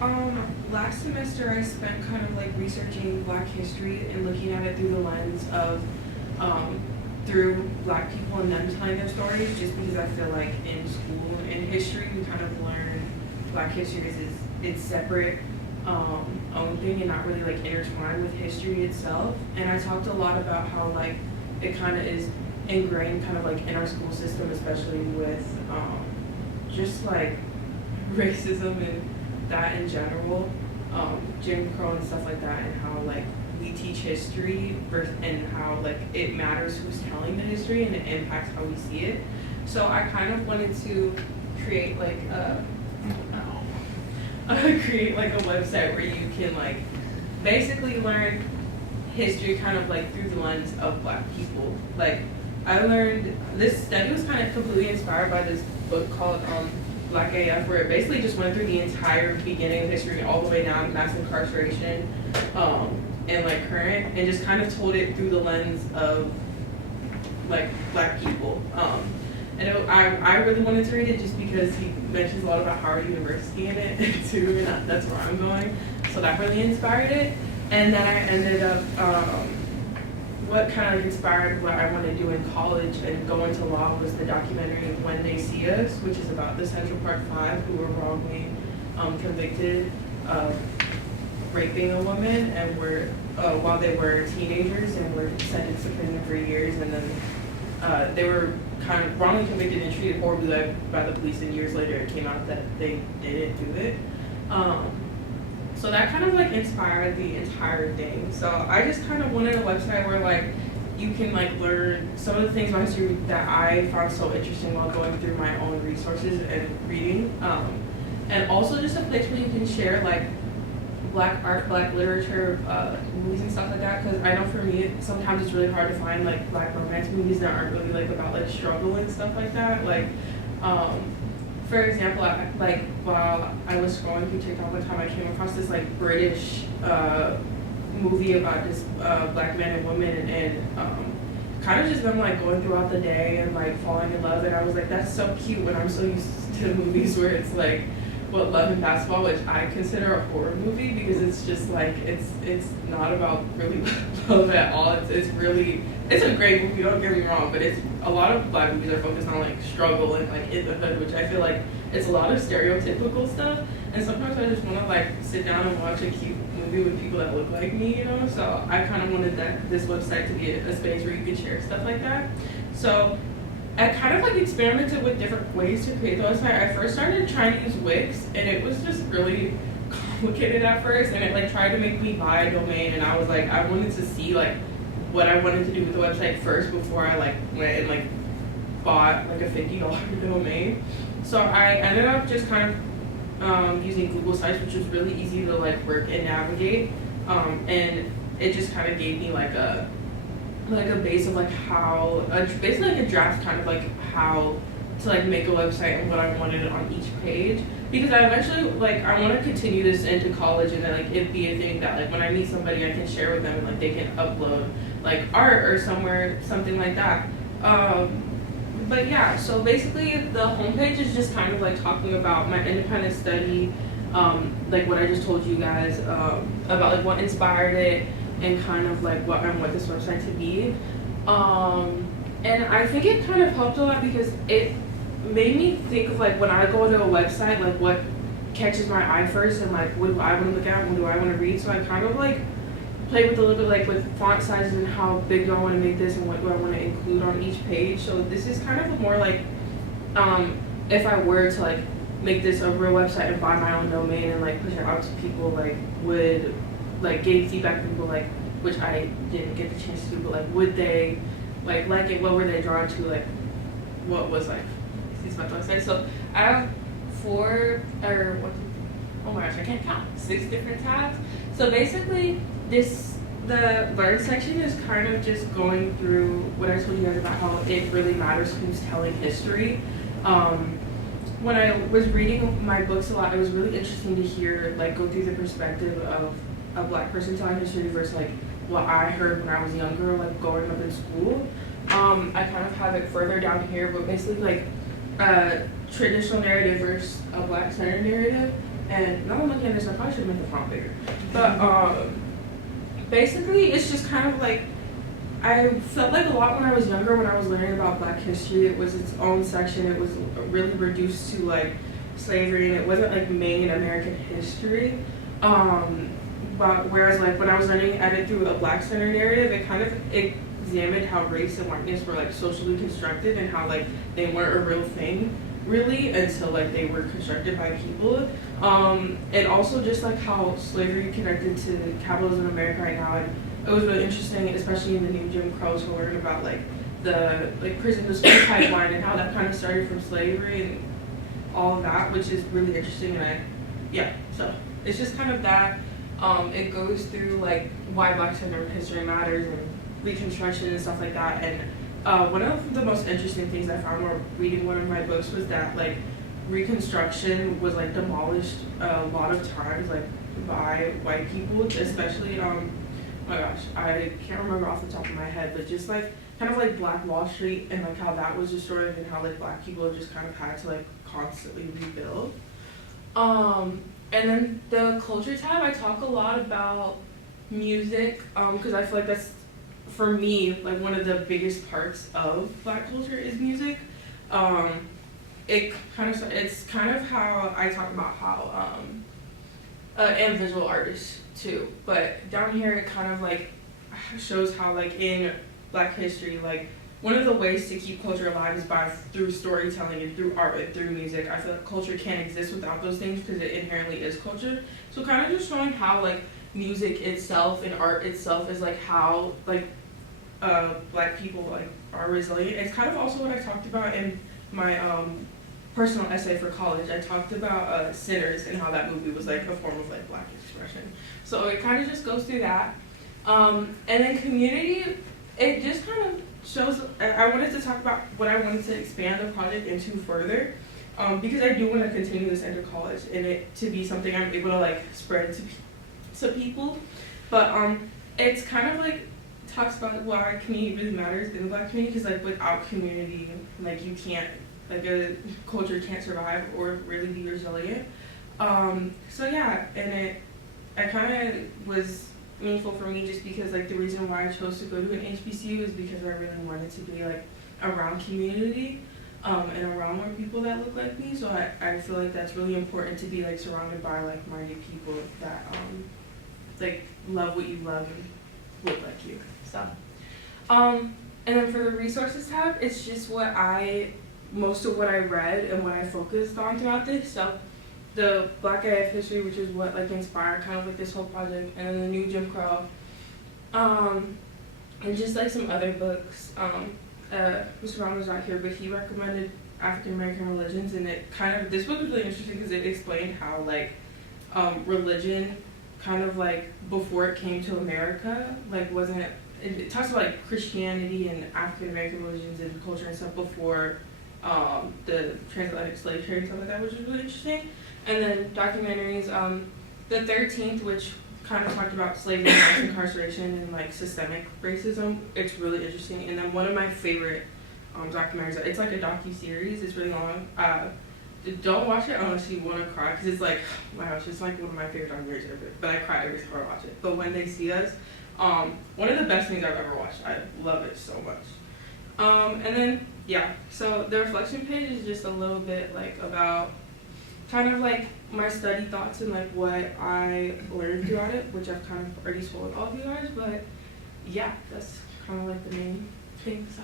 Last semester I spent kind of like researching Black history and looking at it through the lens of, through Black people and them telling their stories, just because I feel like in school in history we kind of learn Black history as its separate own thing and not really like intertwined with history itself. And I talked a lot about how like it kind of is ingrained kind of like in our school system, especially with just like racism and that in general, Jim Crow and stuff like that, and how like we teach history and how like it matters who's telling the history and it impacts how we see it. So I kind of wanted to create like create like a website where you can like basically learn history kind of like through the lens of Black people. Like I learned this study was kind of completely inspired by this book called Black AF, where it basically just went through the entire beginning of history all the way down to mass incarceration and like current, and just kind of told it through the lens of like Black people. I really wanted to read it just because he mentions a lot about Howard University in it too, and that's where I'm going. So that really inspired it. And then I ended up, what kind of like inspired what I wanted to do in college and go into law was the documentary When They See Us, which is about the Central Park Five who were wrongly convicted of raping a woman and were, while they were teenagers and were sentenced to prison for years, and then they were kind of wrongly convicted and treated horribly by the police, and years later it came out that they didn't do it. So that kind of like inspired the entire thing. So I just kind of wanted a website where like you can like learn some of the things about history that I found so interesting while going through my own resources and reading. And also just a place where you can share like Black art, Black literature, movies and stuff like that. Because I know for me, sometimes it's really hard to find like Black romance movies that aren't really like about like struggle and stuff like that. Like, for example, like while I was scrolling through TikTok one time, I came across this like British movie about this Black man and woman, and kind of just them like going throughout the day and like falling in love. And I was like, that's so cute. When I'm so used to movies where it's like, what, Love and Basketball, which I consider a horror movie because it's just like it's not about really love at all. It's a great movie, don't get me wrong, but it's a lot of Black movies are focused on like struggle and like in the hood, which I feel like it's a lot of stereotypical stuff. And sometimes I just want to like sit down and watch a cute movie with people that look like me, you know. So I kind of wanted this website to be a space where you could share stuff like that. So I kind of like experimented with different ways to create the website. I first started trying to use Wix, and it was just really complicated at first, and it like tried to make me buy a domain, and I was like, I wanted to see like what I wanted to do with the website first before I like went and like bought like a $50 domain. So I ended up just kind of using Google Sites, which was really easy to like work and navigate, and it just kind of gave me like a base of like how, basically like a draft kind of like how to like make a website and what I wanted on each page, because I eventually like I want to continue this into college and then like it be a thing that like when I meet somebody I can share with them and like they can upload like art or something like that. But yeah, so basically the homepage is just kind of like talking about my independent study, like what I just told you guys, about like what inspired it and kind of like what I want this website to be. And I think it kind of helped a lot because it made me think of like when I go to a website, like what catches my eye first and like what do I want to look at, what do I want to read. So I kind of like play with a little bit like with font sizes and how big do I want to make this and what do I want to include on each page. So this is kind of more like if I were to like make this a real website and buy my own domain and like push it out to people, like would like getting feedback from people, like, which I didn't get the chance to do, but like would they like it, what were they drawn to, like what was like these my website. So I have oh my gosh, I can't count, 6 different tabs. So basically the learn section is kind of just going through what I told you guys about how it really matters who's telling history. When I was reading my books a lot, it was really interesting to hear like go through the perspective of a Black person telling history versus like what I heard when I was younger, like growing up in school. I kind of have it further down here, but basically like a traditional narrative versus a Black-centered narrative. And now I'm looking at this, I probably should make the font bigger. But basically, it's just kind of like, I felt like a lot when I was younger, when I was learning about Black history, it was its own section. It was really reduced to like slavery, and it wasn't like main American history. But whereas like when I was learning at it through a Black-centered narrative, it kind of examined how race and whiteness were like socially constructed and how like they weren't a real thing really until like they were constructed by people. And also just like how slavery connected to capitalism in America right now. And it was really interesting, especially in the new Jim Crow, to learn about like the prison to school pipeline and how that kind of started from slavery and all of that, which is really interesting. And so it's just kind of that. It goes through like why Black-centered history matters and Reconstruction and stuff like that. And one of the most interesting things I found while reading one of my books was that like Reconstruction was like demolished a lot of times like by white people, especially oh my gosh, I can't remember off the top of my head, but just like kind of like Black Wall Street and like how that was destroyed and how like Black people just kind of had to like constantly rebuild. And then the culture tab, I talk a lot about music because I feel like that's, for me, like one of the biggest parts of Black culture is music. It's kind of how I talk about how and visual artists too. But down here it kind of like shows how like in Black history, like one of the ways to keep culture alive is through storytelling and through art and through music. I feel like culture can't exist without those things because it inherently is culture. So kind of just showing how like music itself and art itself is like how like Black people like are resilient. It's kind of also what I talked about in my personal essay for college. I talked about Sinners and how that movie was like a form of like Black expression. So it kind of just goes through that. And then community, it just kind of shows, I wanted to talk about what I wanted to expand the project into further, because I do want to continue this into college and it to be something I'm able to like spread to people. But it's kind of like talks about why community really matters in the Black community, because like without community, like you can't, like a culture can't survive or really be resilient. So yeah, and I kind of was meaningful for me just because like the reason why I chose to go to an HBCU is because I really wanted to be like around community and around more people that look like me. So I feel like that's really important to be like surrounded by like-minded people that like love what you love and look like you. So and then for the resources tab, it's just most of what I read and what I focused on throughout this. So the Black AF history, which is what like inspired kind of like this whole project, and then the new Jim Crow, and just like some other books. Mr. Ron was not here, but he recommended African American religions, and this book was really interesting because it explained how like religion kind of like before it came to America like wasn't. It talks about like Christianity and African American religions and culture and stuff before the transatlantic slave trade and stuff like that, which is really interesting. And then documentaries, the 13th, which kind of talked about slavery, mass incarceration, and like systemic racism. It's really interesting. And then one of my favorite documentaries, it's like a docu-series, it's really long. Don't watch it unless you want to cry, because it's like, wow, it's just like one of my favorite documentaries ever. But I cry every time I watch it. But When They See Us, one of the best things I've ever watched. I love it so much. And then, yeah, so the reflection page is just a little bit like about kind of like my study thoughts and like what I learned throughout it, which I've kind of already told all of you guys, but yeah, that's kind of like the main thing. So.